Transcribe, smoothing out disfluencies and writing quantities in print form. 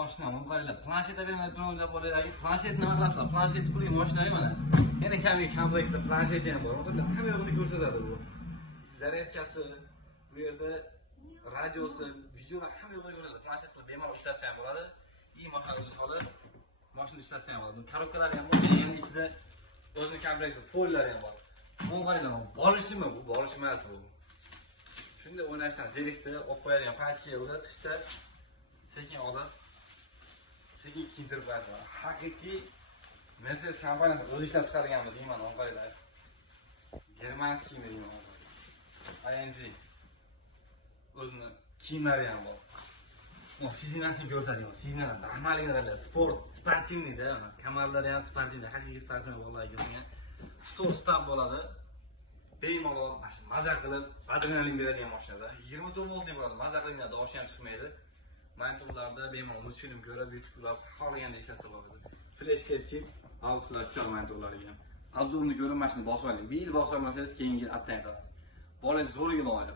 mashina, mana qaranglar, plansheta bermay turib deb o'ylaydi. Planshet nima qilasizlar? Planshet puli mashina mana. Yana kompleksda plansheti ham bor. Mana hamma yo'qni ko'rsatadi bu. Zaryadkasi, bu yerda radiosi, videolar hamma yo'qni ko'rsatadi. Planshetda bemalol ishlatsa ham bo'ladi. Motorni solib, mashina ishlatsa ham bo'ladi. Korobkalari ham bor, yana ichida o'zining kompleksi, pollari ham bor. Mana qaranglar, bolishimi bu? Bolish emas bu. Shunda o'ynashdan zerikdi, olib qo'yadigan paytga keldi, qishda sekin olib, sekin kiydirib qo'yadi. Haqiqiy Mercedes kompaniyasi o'zi ishlab chiqarganmi deyman, mana qaranglar. Germanskiy deyman. AMG o'zini kiyimlari ham bor. Sizinasini ko'rsatdim. Sizlar normalarlar sportivniyda, kamarlari ham sportivniy, haqiqiy sportivniy vallahi ko'rgan. Stop bo'ladi. Bemalol maza qilib, adrenalin beradigan mashinada 24 voltli bo'ladi. Maza qilganda dosh ham chiqmaydi. Monitorlarda bemalol multfilm ko'rib, YouTube'lab xohlaganda ishlatsa bo'ladi. Flashga chip, outlar tushadi monitorlariga. Obzorni ko'rib mashina bosib oling. Bir yil bosib olmasangiz keyingi attang qilasiz. Bolangiz zo'r yil oladi.